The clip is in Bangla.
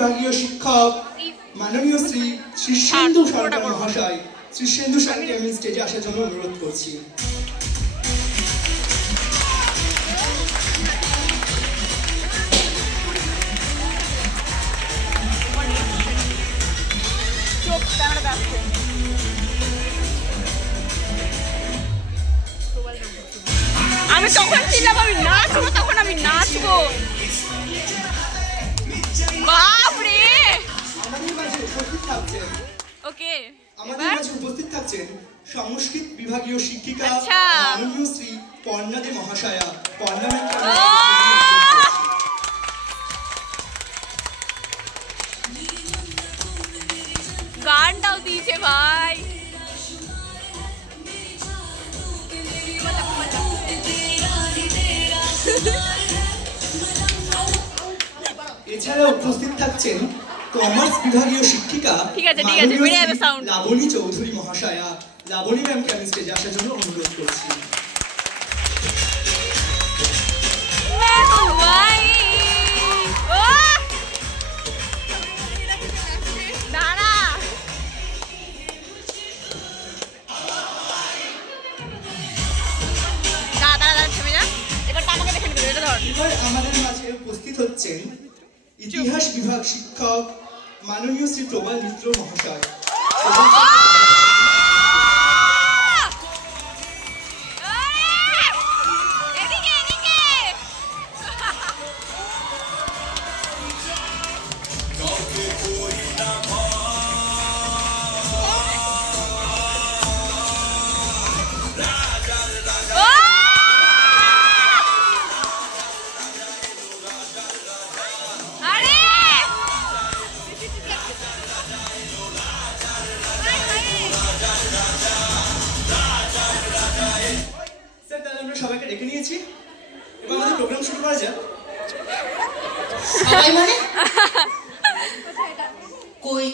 বিভাগীয় শিক্ষক মাননীয় শ্রী শীর্ষেন্দু সরকার মহাশয়, শীর্ষেন্দু স্যারকে আমি স্টেজে আসার জন্য অনুরোধ করছি। আমি তখন ছিলাম, আমি নাচবো, তখন আমি নাচবো। বাপরে। আমাদের মাঝে উপস্থিত থাকছেন, ওকে, আমাদের মাঝে উপস্থিত থাকছেন সংস্কৃত বিভাগীয় শিক্ষিকা মাননীয় শ্রী পর্ণা দে মহাশয়া। পর্ণা গানটাও দিয়েছে ভাই। এছাড়া উপস্থিত থাকছেন কমার্স বিভাগীয় শিক্ষিকা লাবণী চৌধুরী মহাশয়া। লাবণী ম্যামকে আমি স্টেজে আসার জন্য অনুরোধ করছি। এবার আমাদের মাঝে উপস্থিত হচ্ছেন ইতিহাস বিভাগ শিক্ষক মাননীয় শ্রী প্রবাল মিত্র মহাশয়। সবাইকে ডেকে নিয়েছি, এবার আমাদের প্রোগ্রাম শুরু করা যাক। সবাই মানে কই